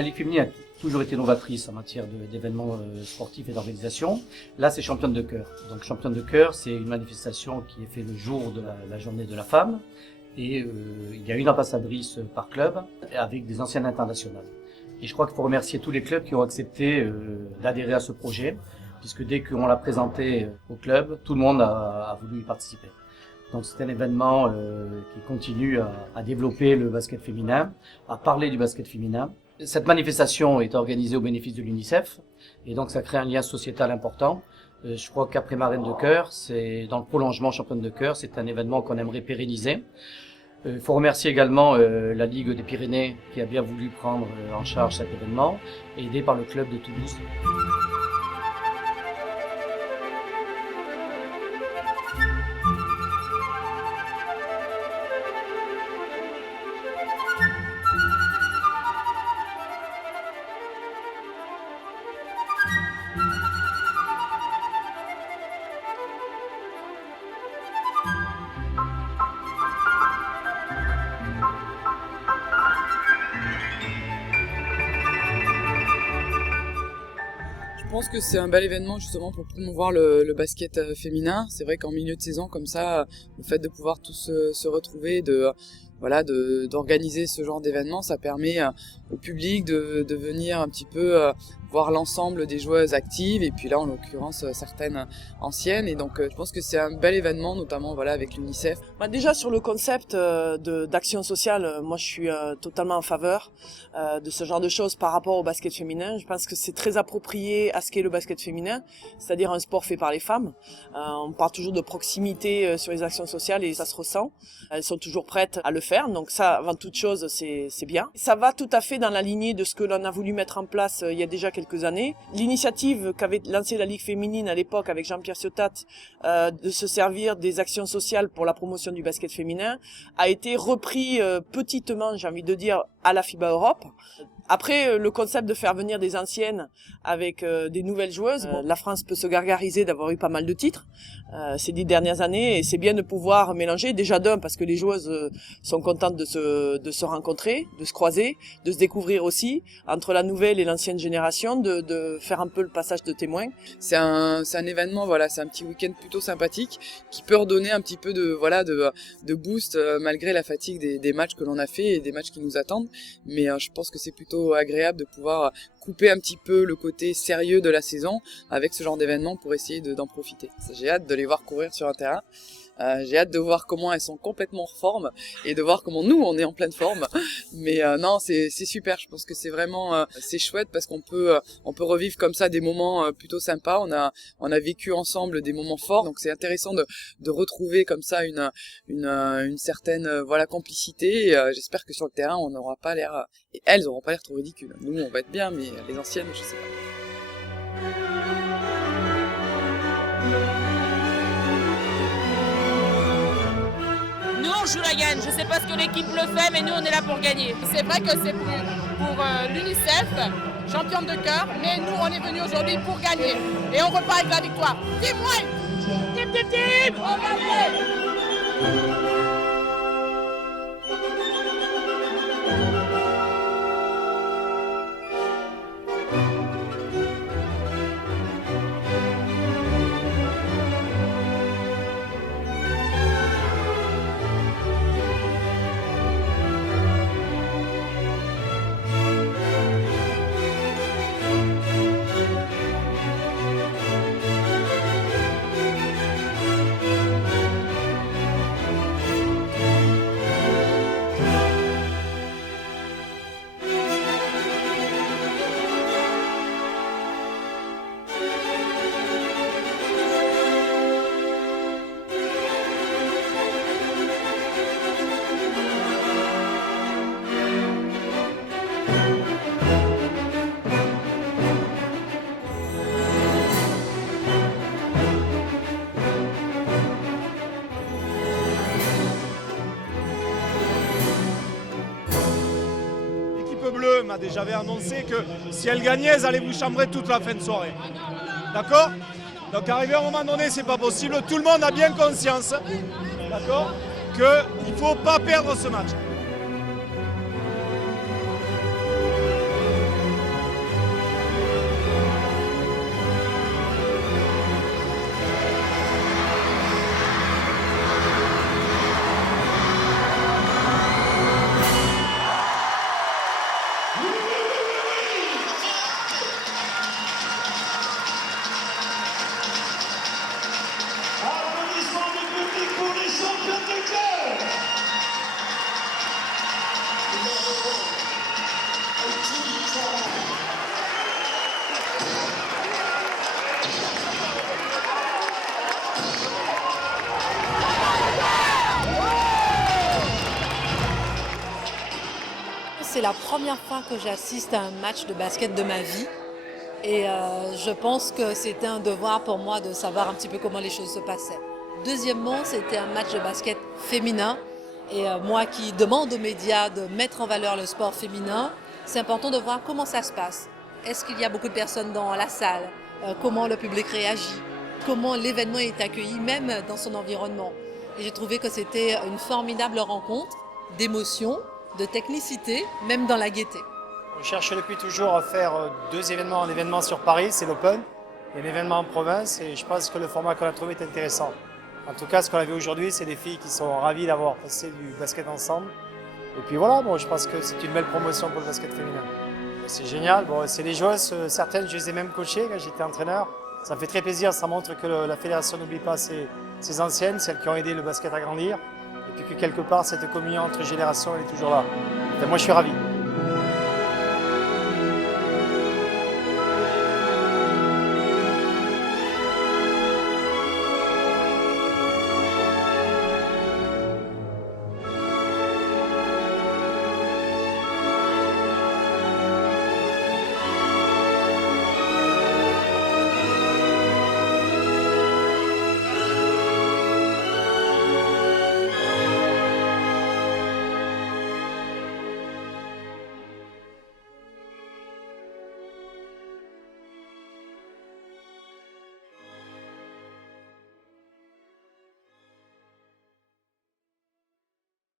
La Ligue féminine a toujours été novatrice en matière d'événements sportifs et d'organisation. Là, c'est Championne de cœur. Donc, Championne de cœur, c'est une manifestation qui est faite le jour de la journée de la femme. Et il y a une ambassadrice par club avec des anciennes internationales. Et je crois qu'il faut remercier tous les clubs qui ont accepté d'adhérer à ce projet, puisque dès qu'on l'a présenté au club, tout le monde a voulu y participer. Donc c'est un événement qui continue à développer le basket féminin, à parler du basket féminin. Cette manifestation est organisée au bénéfice de l'UNICEF et donc ça crée un lien sociétal important. Je crois qu'après Marraine de cœur, c'est dans le prolongement Championne de cœur, c'est un événement qu'on aimerait pérenniser. Il faut remercier également la Ligue des Pyrénées qui a bien voulu prendre en charge cet événement, aidé par le club de Toulouse. Je pense que c'est un bel événement justement pour promouvoir le basket féminin. C'est vrai qu'en milieu de saison comme ça, le fait de pouvoir tous se retrouver, d'organiser ce genre d'événement, ça permet au public de venir un petit peu voir l'ensemble des joueuses actives et puis là en l'occurrence certaines anciennes, et donc je pense que c'est un bel événement, notamment avec l'UNICEF. Déjà sur le concept d'action sociale, moi je suis totalement en faveur de ce genre de choses par rapport au basket féminin. Je pense que c'est très approprié à ce qu'est le basket féminin, c'est-à-dire un sport fait par les femmes. On parle toujours de proximité sur les actions sociales et ça se ressent. Elles sont toujours prêtes à le faire, donc ça avant toute chose c'est bien. Ça va tout à fait dans la lignée de ce que l'on a voulu mettre en place il y a déjà quelques années. L'initiative qu'avait lancée la Ligue féminine à l'époque avec Jean-Pierre Ciotat de se servir des actions sociales pour la promotion du basket féminin a été repris petitement, j'ai envie de dire, à la FIBA Europe. Après, le concept de faire venir des anciennes avec des nouvelles joueuses, la France peut se gargariser d'avoir eu pas mal de titres ces 10 dernières années, et c'est bien de pouvoir mélanger, déjà d'un, parce que les joueuses sont contentes de se rencontrer, de se croiser, de se découvrir aussi, entre la nouvelle et l'ancienne génération, de faire un peu le passage de témoins. C'est un événement, c'est un petit week-end plutôt sympathique qui peut redonner un petit peu de boost malgré la fatigue des matchs que l'on a fait et des matchs qui nous attendent, mais je pense que c'est plutôt agréable de pouvoir couper un petit peu le côté sérieux de la saison avec ce genre d'événement pour essayer d'en profiter. J'ai hâte de les voir courir sur un terrain. J'ai hâte de voir comment elles sont complètement en forme et de voir comment nous on est en pleine forme. Mais non, c'est super. Je pense que c'est vraiment c'est chouette parce qu'on peut revivre comme ça des moments plutôt sympas. On a vécu ensemble des moments forts, donc c'est intéressant de retrouver comme ça une certaine complicité. Et, j'espère que sur le terrain on n'aura pas l'air et elles auront pas l'air trop ridicules. Nous on va être bien, mais les anciennes, je sais pas. Nous on joue la gagne, je sais pas ce que l'équipe le fait, mais nous on est là pour gagner. C'est vrai que c'est pour l'UNICEF, championne de cœur, mais nous on est venus aujourd'hui pour gagner. Et on repart avec la victoire. Team White, team, on va gagner. J'avais annoncé que si elles gagnaient, elles allaient vous chambrer toute la fin de soirée. D'accord? Donc arrivé à un moment donné, c'est pas possible. Tout le monde a bien conscience, d'accord, qu'il ne faut pas perdre ce match. c'est la première fois que j'assiste à un match de basket de ma vie. Et je pense que c'était un devoir pour moi de savoir un petit peu comment les choses se passaient. Deuxièmement, c'était un match de basket féminin. Et moi qui demande aux médias de mettre en valeur le sport féminin, c'est important de voir comment ça se passe. Est-ce qu'il y a beaucoup de personnes dans la salle? Comment le public réagit? Comment l'événement est accueilli, même dans son environnement? Et j'ai trouvé que c'était une formidable rencontre d'émotion, de technicité, même dans la gaieté. On cherche depuis toujours à faire 2 événements. Un événement sur Paris, c'est l'Open, et un événement en province, et je pense que le format qu'on a trouvé est intéressant. En tout cas, ce qu'on a vu aujourd'hui, c'est des filles qui sont ravies d'avoir passé du basket ensemble. Et puis voilà, bon, je pense que c'est une belle promotion pour le basket féminin. C'est génial, bon, c'est des joueuses, certaines je les ai même coachées quand j'étais entraîneur. Ça fait très plaisir, ça montre que la fédération n'oublie pas ses anciennes, celles qui ont aidé le basket à grandir. Et puis que quelque part, cette communion entre générations, elle est toujours là. Et moi, je suis ravi.